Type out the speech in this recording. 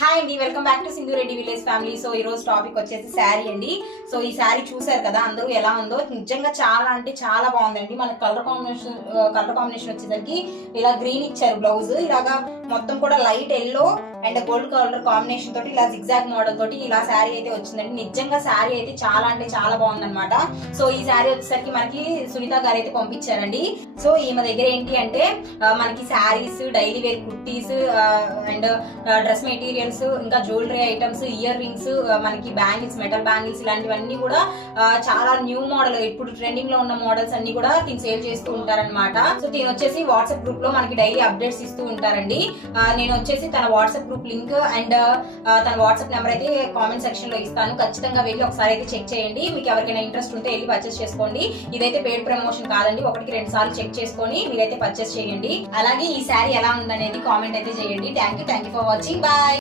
Hi అండి, welcome back to Sindhu Reddy village family. So ఈ రోజు టాపిక్ వచ్చేసి శారీ అండి. సో ఈ శారీ చూసారు కదా అందరూ ఎలా ఉందో, నిజంగా చాలా అంటే చాలా బాగుందండి. మన కలర్ కాంబినేషన్ వచ్చేసరికి ఇలా గ్రీన్ ఇచ్చారు, బ్లౌజ్ ఇలాగా మొత్తం కూడా light yellow and gold colour combination తోటి ఇలా జిగ్జాగ్ మోడల్ తోటి ఇలా శారీ అయితే వచ్చిందండి. నిజంగా శారీ అయితే చాలా అంటే చాలా బాగుందన్నమాట. సో ఈ శారీ వచ్చేసరికి మనకి సునీత గారు అయితే పంపించారండి. సో ఈమె దగ్గర ఏంటి అంటే మనకి saris, daily wear kurtis and dress materials, ఇంకా జ్యువెలరీ ఐటమ్స్, ఇయర్ రింగ్స్, మనకి బ్యాంగిల్స్, మెటల్ బ్యాంగిల్స్ ఇలాంటివన్నీ కూడా చాలా న్యూ మోడల్, ఇప్పుడు ట్రెండింగ్ లో ఉన్న మోడల్స్ అన్ని కూడా దీన్ని సేల్ చేస్తూ ఉంటారన్నమాట. సో దీని వచ్చేసి వాట్సాప్ గ్రూప్ లో మనకి డైలీ అప్డేట్స్ ఇస్తూ ఉంటారండి. నేను వచ్చేసి తన వాట్సాప్ గ్రూప్ లింక్ అండ్ తన వాట్సాప్ నెంబర్ అయితే కామెంట్ సెక్షన్ లో ఇస్తాను. ఖచ్చితంగా వెళ్ళి ఒకసారి అయితే చెక్ చేయండి. మీకు ఎవరికైనా ఇంట్రెస్ట్ ఉంటే వెళ్ళి పర్చేస్ చేసుకోండి. ఇదైతే పెయిడ్ ప్రమోషన్ కాదండి, 1-2 సార్లు చెక్ చేసుకొని మీరైతే పర్చేస్ చేయండి. అలాగే ఈ శారీ ఎలా ఉందనేది కామెంట్ అయితే చేయండి. Thank you for watching. Bye.